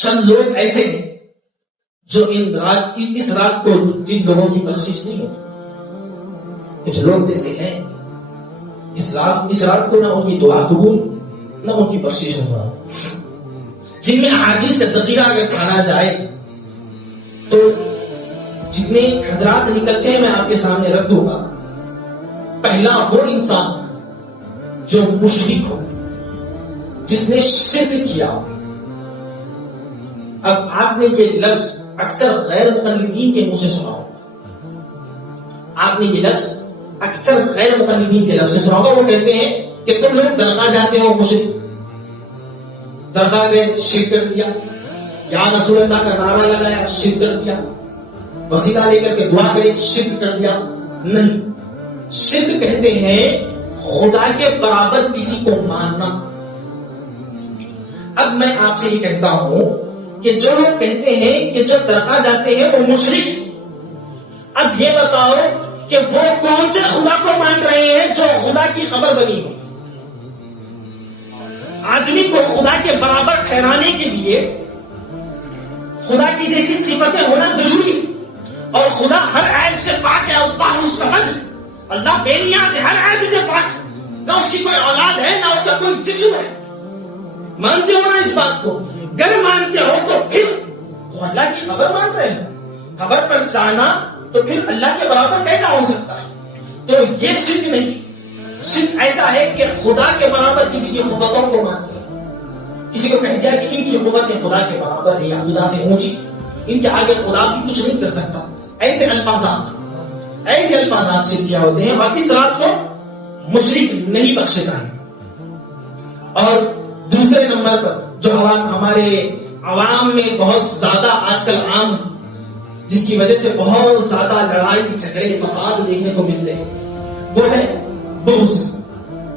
چند لوگ ایسے ہیں جو اس رات کو جن لوگوں کی بخشش نہیں ہوتی. کچھ لوگ ایسے ہیں اس رات کو نہ ان کی دعا قبول نہ ان کی بخشش ہوگا. جن میں احادیث کا ذخیرہ اگر چھانا جائے تو جتنے حضرات نکلتے ہیں میں آپ کے سامنے رکھ دوں گا. پہلا وہ انسان جو مشرک ہو، جس نے شرک کیا. اب آپ نے یہ لفظ اکثر غیر مقلدین کے منہ سے سنا ہوگا. آپ نے یہ لفظ اکثر غیر مقلدین کے لفظ سے سنا ہوگا. وہ کہتے ہیں کہ تم لوگ درگاہ جاتے ہو، مشرک درگاہ گئے شرک کر دیا، یا رسول اللہ کا نعرہ لگایا شرک کر دیا، وسیلہ لے کر کے دعا کرے شرک کر دیا. نہیں، شرک کہتے ہیں خدا کے برابر کسی کو ماننا. اب میں آپ سے یہ کہتا ہوں کہ جو لوگ کہتے ہیں کہ جب درگاہ جاتے ہیں وہ مشرک، اب یہ بتاؤ کہ وہ کون سے خدا کو مان رہے ہیں جو خدا کی خبر بنی ہو. آدمی کو خدا کے برابر ٹھہرانے کے لیے خدا کی جیسی صفتیں ہونا ضروری، اور خدا ہر عیب سے پاک ہے. اللہ الصمد، اللہ بے نیاز ہے، ہر عیب سے پاک. نہ اس کی کوئی اولاد ہے، نہ اس کا کوئی جسم ہے. مانتے ہو نا اس بات کو؟ اگر مانتے ہو تو پھر تو اللہ کی خبر مان رہے ہیں. خبر پر جانا تو پھر اللہ کے برابر کیسا ہو سکتا ہے؟ تو یہ شرک نہیں. شرک ایسا ہے کہ خدا کے برابر کسی کی قوتوں کو مانتے ہیں. کسی کو کہہ دیا کہ ان کی قوت خدا کے برابر ہے یا خدا سے اونچی، ان کے آگے خدا بھی کچھ نہیں کر سکتا. ایسے الفاظات سے کیا ہوتے ہیں. اور اس رات کو مشرک نہیں بخشتا ہے. اور دوسرے نمبر پر جو ہمارے عوام میں بہت زیادہ آج کل عام، جس کی وجہ سے بہت زیادہ لڑائی جھگڑے فساد دیکھنے کو ملتے ہیں، وہ ہے بغض،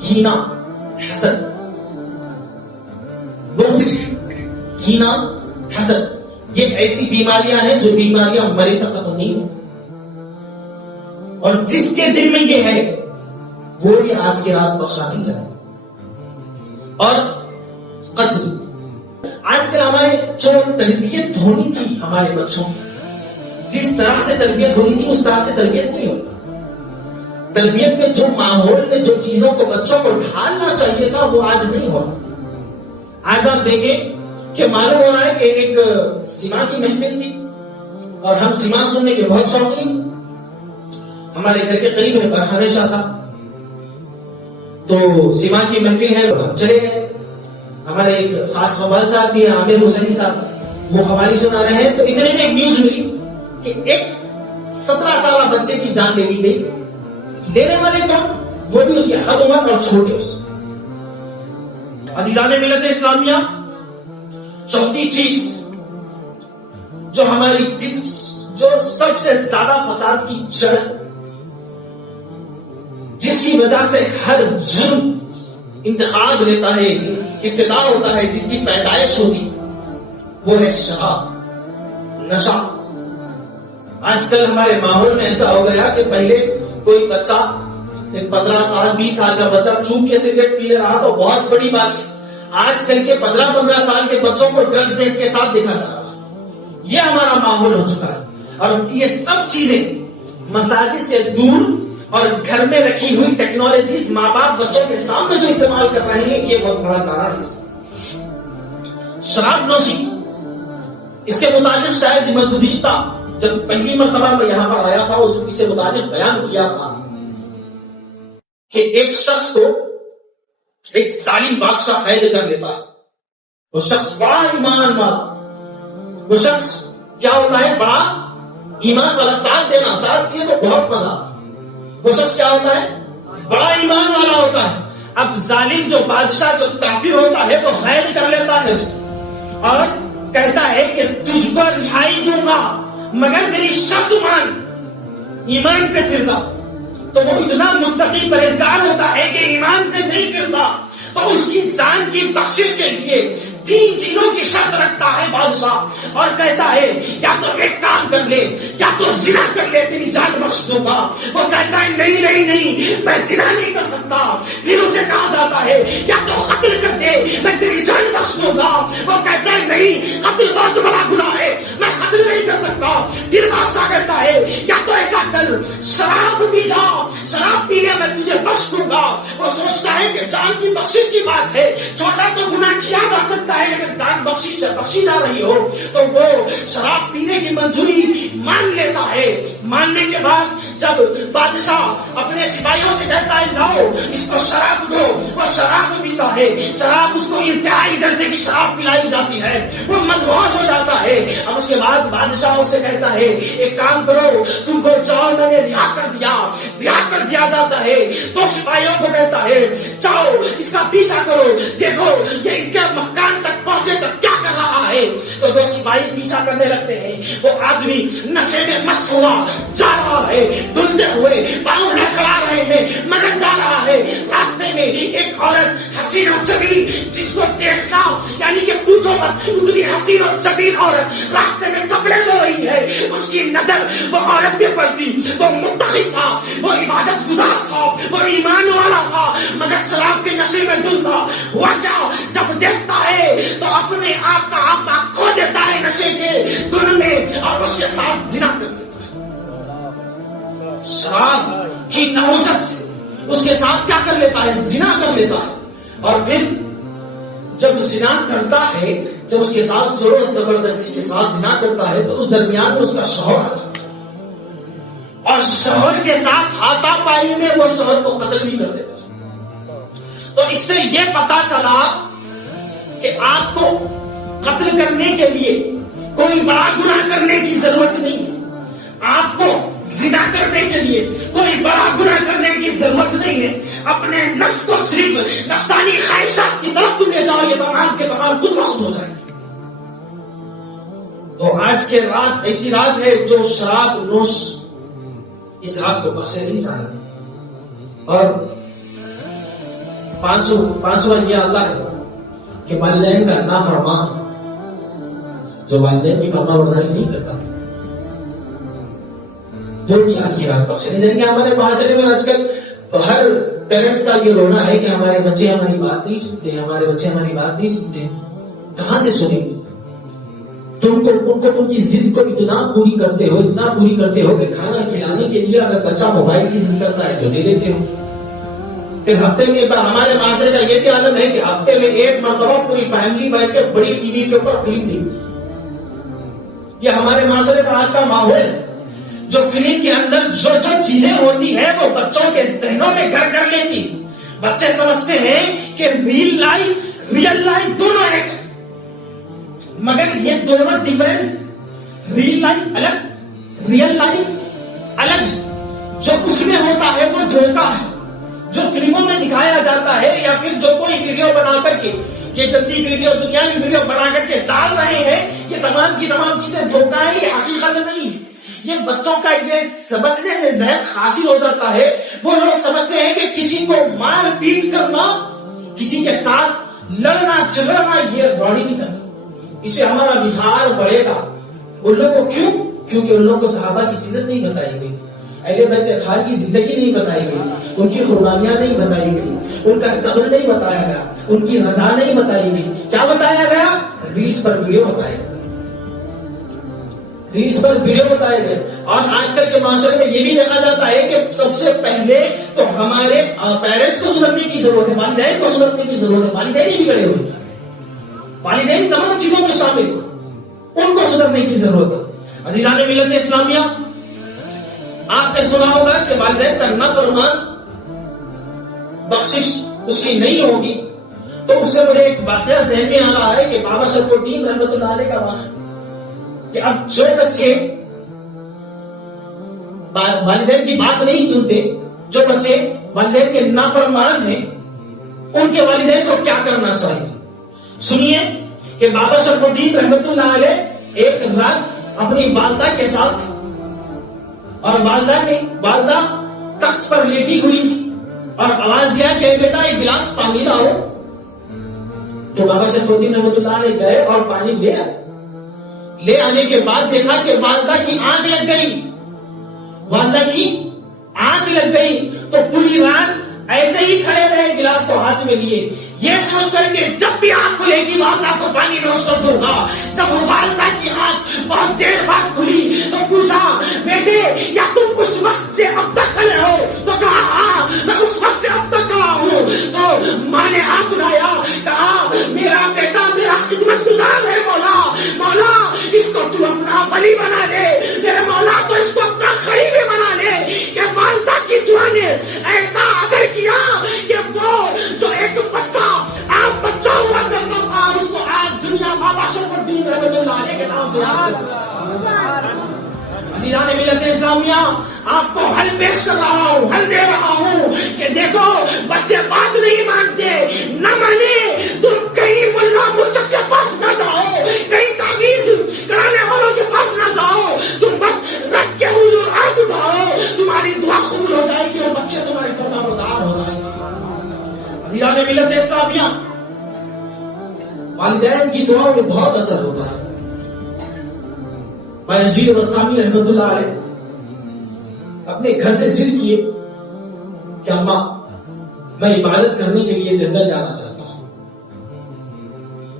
کینہ، حسد. بغض، کینہ، حسد، یہ ایسی بیماریاں ہیں جو بیماریاں مری تک ختم نہیں ہو. اور جس کے دل میں یہ ہے وہ بھی آج کی رات بخشا نہیں جائے. اور قتل، آج کل ہمارے جو تربیت ہونی تھی ہمارے بچوں کی، جس طرح سے تربیت ہونی تھی اس طرح سے تربیت نہیں ہوتی. تربیت میں جو ماحول میں جو چیزوں کو بچوں کو ڈھالنا چاہیے تھا وہ آج نہیں ہو رہا. آج آپ دیکھیں کہ معلوم ہو رہا ہے کہ ایک سیما کی محفل تھی، اور ہم سیما سننے کے بہت شوقین. ہمارے گھر کے قریب ہے فرحان شاہ صاحب، تو سیما کی محفل ہے، ہم چلے گئے. ہمارے ایک خاص موبائل صاحب بھی ہیں، عامر حسینی صاحب، وہ ہماری سنا رہے ہیں. تو اتنے میں ایک نیوز ملی کہ ایک 17 سالہ بچے کی جان لے لی گئی. لینے والے کون؟ وہ بھی اس کی حد عمر اور چھوٹے. اس عزیزان ملت اسلامیہ، چوتھی چیز جو ہماری جو سب سے زیادہ فساد کی جڑ، جس کی وجہ سے ہر جرم انتخاب لیتا ہے، ابتدا ہوتا ہے، جس کی پیدائش ہوتی، وہ ہے شراب، نشہ. آج کل ہمارے ماحول میں ایسا ہو گیا کہ پہلے کوئی بچہ 15 سال 20 سال کا بچہ چوب کے سگریٹ پی لے رہا تو بہت بڑی بات ہے. آج کل کے 15 سال کے بچوں کو ڈرگز ڈیٹ کے ساتھ دیکھا جا رہا ہے. یہ ہمارا ماحول ہو چکا ہے. اور یہ سب چیزیں مساجد سے دور اور گھر میں رکھی ہوئی ٹیکنالوجیز ماں باپ بچوں کے سامنے جو استعمال کر رہے ہیں، یہ بہت بڑا کارن ہے. شراب نوشی، اس کے متعلق شاید میں گزشتہ جب پہلی مرتبہ میں یہاں پر آیا تھا اس سے متعلق بیان کیا تھا کہ ایک شخص کو ایک ظالم بادشاہ قید کر لیتا ہے. وہ شخص بڑا ایمان والا، وہ شخص کیا ہوتا ہے؟ بڑا ایمان والا. ساتھ دینا، ساتھ دیے تو بہت مزہ. وہ شخص کیا ہوتا ہے؟ بڑا ایمان والا ہوتا ہے. اب ظالم جو بادشاہ جو کافر ہوتا ہے وہ قید کر لیتا ہے اور کہتا ہے کہ تجھ کو رہائی دوں گا مگر میری شرط مان، ایمان سے پھر جا. تو وہ اتنا متقی پرہیزگار ہوتا ہے کہ ایمان سے نہیں پھرتا، تو اس کی جان کی بخشش کے لیے 3 چیزوں کی شرط رکھتا ہے بادشاہ، اور کہتا ہے یا تو ایک کام کر لے، یا تو زنا کر لے، تیری جان بخش دوں گا. وہ کہتا ہے نہیں میں زنا نہیں کر سکتا. پھر اسے کہا جاتا ہے یا تو قتل کر دے، میں تیری جان بخش دوں گا. وہ کہتا ہے نہیں قتل بہت بڑا گناہ ہے، میں قتل نہیں کر سکتا. پھر بادشاہ کہتا ہے یا تو ایسا کر شراب پی جا، شراب پینے میں تجھے بخش دوں گا. وہ سوچتا ہے کہ جان کی بخشش کی بات ہے، چھوٹا تو گناہ کیا جا سکتا ہے لیکن جان بخشش سے بخشی جا رہی ہو تو وہ شراب پینے کی منظوری مان لیتا ہے. ماننے کے بعد جب بادشاہ اپنے سپاہیوں سے کہتا ہے لاؤ اس کو شراب دو، وہ شراب پیتا ہے. شراب اس کو انتہائی درجے کی شراب پلائی جاتی ہے، وہ مدہوش ہو جاتا ہے. اب اس کے بعد بادشاہ سے کہتا ہے ایک کام کرو، تم کو جاؤ میں نے رہا کر دیا جاتا ہے. تو سپاہیوں کو کہتا ہے جاؤ اس کا پیچھا کرو، دیکھو یہ اس کے مکان تک پہنچے تک کیا کر رہا ہے. تو دو سپاہی پیچھا کرنے لگتے ہیں. وہ آدمی نشے میں مست ہوا جا رہا ہے، دھلتے ہوئے پاؤں لڑکھڑا رہے ہیں مگر جا رہا ہے. راستے میں ایک عورت حسین و جمیل جس کو دیکھنا یعنی کہ پوچھو مت، اتنی حسین و جمیل عورت راستے میں کپڑے دھو رہی ہے. اس کی نظر وہ عورت پہ پڑتی. وہ متقی تھا، وہ عبادت گزار تھا، وہ ایمان والا تھا مگر شراب کے نشے میں دھل تھا. ہوا کیا جب دیکھتا ہے تو اپنے آپ کا آپا کھو دیتا ہے نشے کے دھن میں اور اس کے ساتھ زنا کر دیتا ہے. شراب کی نحوست سے اس کے ساتھ کیا کر لیتا ہے؟ زنا کر لیتا ہے. اور پھر جب زنا کرتا ہے، جب اس کے ساتھ زور و زبردستی کے ساتھ زنا کرتا ہے تو اس درمیان میں اس کا شوہر آتا ہے اور شوہر کے ساتھ ہاتھا پائی میں وہ شوہر کو قتل بھی کر دیتا ہے. تو اس سے یہ پتا چلا کہ آپ کو قتل کرنے کے لیے کوئی بڑا گناہ کرنے کی ضرورت نہیں ہے. آپ کو زنا کرنے کے لیے کوئی بڑا گناہ کرنے کی ضرورت نہیں ہے. اپنے نفس کو صرف نفسانی خواہشات کی طرف تم لے جاؤ، یہ تمام کے تمام خود بخود ہو جائیں گے. تو آج کے رات ایسی رات ہے جو شراب نوش اس رات کو بخشے نہیں جائے. اور پانچواں یہ اللہ ہے کہ والدین کا نافرمان، جو والدین کی فرما برداری نہیں کرتا جو بھی آج کی رات بخشے نہیں جائیں گے. ہمارے معاشرے میں آج کل ہر پیرنٹس کا یہ رونا ہے کہ ہمارے بچے ہماری بات نہیں سنتے، ہمارے بچے ہماری بات نہیں سنتے. کہاں سے سنیں گے؟ تم کو ان کی ضد کو اتنا پوری کرتے ہو کہ کھانا کھلانے کے لیے اگر بچہ موبائل کی ضد کرتا ہے تو دے دیتے ہو. پھر ہفتے میں ایک بار ہمارے معاشرے کا یہ بھی عالم ہے کہ ہفتے میں ایک مرتبہ پوری فیملی بیٹھ کے بڑی ٹی وی کے اوپر فلم دیکھتی. یہ ہمارے معاشرے کا آج کا ماحول ہے. جو فلم کے اندر جو چیزیں ہوتی ہیں وہ بچوں کے ذہنوں میں گھر کر لیتی. بچے سمجھتے ہیں کہ ریئل لائف دونوں ایک ہے مگر یہ دونوں ڈیفرنٹ. ریئل لائف الگ، ریئل لائف الگ. جو اس میں ہوتا ہے وہ دھوکہ ہے. جو فلموں میں دکھایا جاتا ہے یا پھر جو کوئی ویڈیو بنا کر کے یہ گندی ویڈیو دنیاوی ویڈیو بنا کر کے ڈال رہے ہیں، یہ تمام کی تمام چیزیں دھوکہ ہے، یہ حقیقت نہیں ہے. یہ بچوں کا یہ سمجھنے سے ذہن حاصل ہو جاتا ہے. وہ لوگ سمجھتے ہیں کہ کسی کو مار پیٹ کرنا، کسی کے ساتھ لڑنا جھگڑنا یہ باڑی نہیں کرنا، اس سے ہمارا بہار بڑھے گا. ان لوگوں کو کیونکہ ان لوگوں کو صحابہ کی سیرت نہیں بتائی گئی، اہل بیت اطہار کی زندگی نہیں بتائی گئی، ان کی قربانیاں نہیں بتائی گئی، ان کا صبر نہیں بتایا گیا، ان کی رضا نہیں بتائی گئی. کیا بتایا گیا؟ ریلز پر ویڈیو بتائے گئے، ریلز پر ویڈیو بتائے گئے. اور آج کل کے معاشرے میں یہ بھی دیکھا جاتا ہے کہ سب سے پہلے تو ہمارے پیرنٹس کو سدھرنے کی ضرورت ہے، والدین کو سدھرنے کی ضرورت ہے. والدین ہی بگڑے ہوئے، والدین تمام چیزوں میں شامل ہیں، ان کو سدھرنے کی ضرورت ہے. عزیزان ملت اسلامیہ، آپ نے سنا ہوگا کہ والدین کا نافرمان بخشش اس کی نہیں ہوگی. تو اس سے مجھے ایک واقعہ ذہن میں آ رہا ہے کہ بابا شرف الدین رحمۃ اللہ علیہ کا واقعہ کہ اب جو بچے والدین کی بات نہیں سنتے، جو بچے والدین کے نافرمان ہیں، ان کے والدین کو کیا کرنا چاہیے. سنیے کہ بابا شرف الدین رحمۃ اللہ علیہ ایک رات اپنی والدہ کے ساتھ، اور والدہ تخت پر لیٹی ہوئی تھی اور آواز دیا کہ بیٹا ایک گلاس پانی لاؤ. تو بابا شرف الدین رحمۃ اللہ علیہ گئے اور پانی لے آئے. لے آنے کے بعد دیکھا کہ والدہ کی آنکھ لگ گئی، والدہ کی آنکھ لگ گئی. تو پوری رات ایسے ہی کھڑے رہے گلاس کو ہاتھ میں لیے. یہ سوچ کر کے جب بھی آنکھ کھلے گی والدہ کو پانی نوش کر دوں گا. جب وہ والدہ کی آنکھ بہت دیر بعد کھلی تو پوچھا بیٹے کیا تم اس وقت سے اب تک کھڑے ہو؟ تو کہا ہاں میں اس وقت سے اب تک کھڑا ہوں. تو ماں نے ہاتھ اٹھایا, کہا میرا بیٹا میرا خدمت گزار ہے مولا, مولا اس کو تو اپنا ولی بنا لے, میرے مولا تو اس کو اپنا قریبی بنا لے. کہ والدہ کی دعا نے ایسا اثر کیا کہ وہ جو ایک بچہ آپ بچہ ہوا کرتا تھا اس کو آج دنیا بابا شرف الدین رحمۃ اللہ علیہ کے نام سے یاد کرتا. عزیزان ملت اسلامیہ, آپ کو حل پیش کر رہا ہوں, حل دے رہا ہوں کہ دیکھو بچے بات نہیں مانتے, نہ مانے تو کہیں ملا مستق کے پاس نہ جاؤ, کہیں تعویذ کرانے والوں کے پاس نہ جاؤ, تم بس رکھ کے حضور ہاتھ اٹھاؤ, تمہاری دعا قبول ہو جائے گی اور بچے تمہارے فرمانبردار ہو جائیں گے. عزیزان ملت اسلامیہ, والدین کی دعاؤں میں بہت اثر ہوتا ہے. یزید بستامی رحمۃ اللہ علیہ اپنے گھر سے ضد کیے کہ اماں میں عبادت کرنے کے لیے جنگل جانا چاہتا ہوں,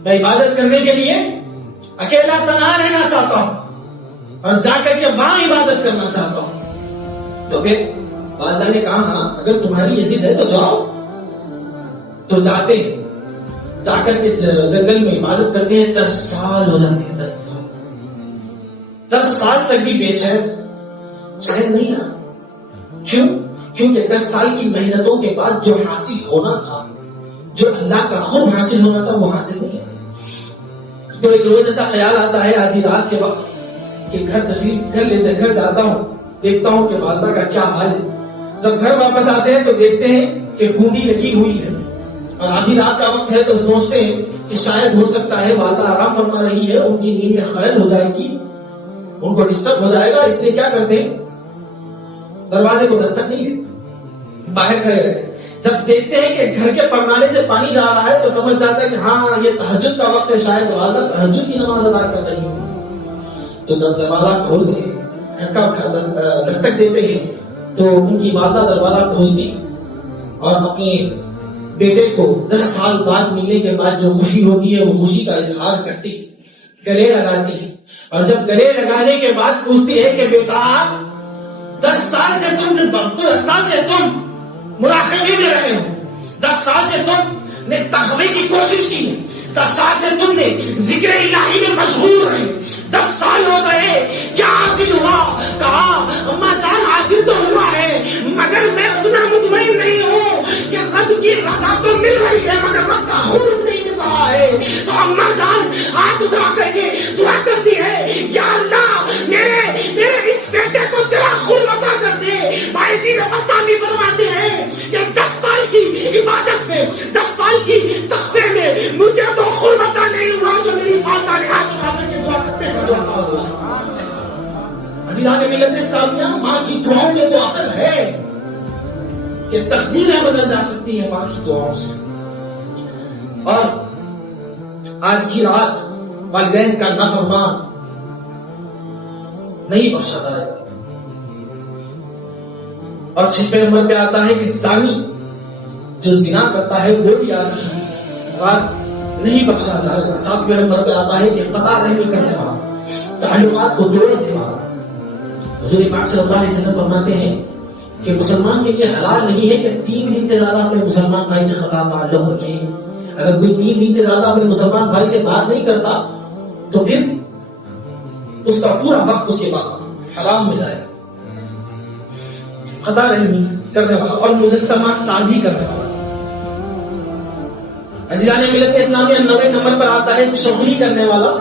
میں عبادت کرنے کے لیے اکیلا تنہا رہنا چاہتا ہوں اور جا کر کے وہاں عبادت کرنا چاہتا ہوں. تو پھر والدہ نے کہا ہاں اگر تمہاری یہ ضد ہے تو جاؤ. تو جاتے ہیں, جا کر کے جنگل میں عبادت کرتے ہیں. 10 سال ہو جاتے ہیں, 10 سال تک بھی بے چین نہیں آ. کیوں؟ کیونکہ 10 سال کی محنتوں کے بعد جو حاصل ہونا تھا, جو اللہ کا خود حاصل ہونا تھا, وہ حاصل نہیں ہے. تو ایک روز ایسا خیال آتا ہے آدھی رات کے وقت کہ گھر جاتا ہوں, دیکھتا ہوں کہ والدہ کا کیا حال ہے. جب گھر واپس آتے ہیں تو دیکھتے ہیں کہ کنڈی لگی ہوئی ہے اور آدھی رات کا وقت ہے. تو سوچتے ہیں کہ شاید ہو سکتا ہے والدہ آرام فرما رہی ہے, ان کی نیند میں خلل ہو جائے گی, ان کو ڈسٹرب ہو جائے گا, اس لیے کیا کرتے ہیں دروازے کو دستک نہیں دیتے, باہر کھڑے رہتے. جب دیکھتے ہیں کہ گھر کے پرنالے سے پانی جا رہا ہے تو سمجھ جاتا ہے کہ ہاں یہ تہجد کا وقت ہے, شاید والدہ تہجد کی نماز ادا کر رہی ہوں. تو جب دروازہ کھول دیں, دستک دیتے ہیں تو ان کی والدہ دروازہ کھولتی اور اپنے بیٹے کو 10 سال بعد ملنے کے بعد جو خوشی ہوتی ہے وہ خوشی کا اظہار کرتی, گلے لگاتی ہے. اور جب گلے لگانے کے بعد پوچھتی ہے کہ بیٹا 10 سال سے تم مراقبے میں رہے ہو, 10 سال سے تم نے تقوی کی کوشش کی, 10 سال سے تم نے ذکر الہی میں مشغول رہے, 10 سال ہو گئے, کیا حاصل ہوا؟ کہا اماں جان حاصل تو ہوا ہے مگر میں اتنا مطمئن نہیں ہوں کہ رب کی رضا تو مل رہی ہے مگر رب کا خلق نہیں مل رہا ہے. تو اماں جان ہاتھ اٹھا کر کے دعا کرتی ہے, یا اللہ میرے اس بیٹے کو تیرا خلق عطا کر دے. بھائی جی بستامی فرماتے ہیں کہ 10 سال کی عبادت میں, 10 سال کی تقوی میں مجھے تو خلق عطا نہیں ہوا جو میری والدہ نے ہاتھ اٹھا کر کے دعا کرتے سے جاتا ہوا. عزیزان ملت اسلامیہ, ماں کی دعاؤں میں تو اثر ہے کہ تقدیریں بدل جا سکتی ہیں ماں کی دعاؤں سے. اور آج کی رات والدین کا نافرمان نہیں بخشا جائے گا. اور 6 نمبر پہ آتا ہے کہ زانی جو زنا کرتا ہے وہ بھی آج کی رات نہیں بخشا جائے گا. 7 نمبر پہ آتا ہے کہ قطع رحمی کرنے والا, تعلقات کو توڑنے والا. حضور پاک صلی اللہ علیہ وسلم فرماتے ہیں کہ مسلمان کے لیے حلال نہیں ہے کہ 3 دن سے زیادہ اپنے مسلمان بھائی سے قطع تعلق رکھے. اگر کوئی 3 دن سے زیادہ اپنے مسلمان بھائی سے بات نہیں کرتا تو پھر اس کا پورا وقت اس کے بعد حرام میں جائے گا. قطع رحمی کرنے والا اور مجسمہ سازی کرنے والا. عزیزان ملت اسلامیہ 90 نمبر پر آتا ہے چغلی کرنے والا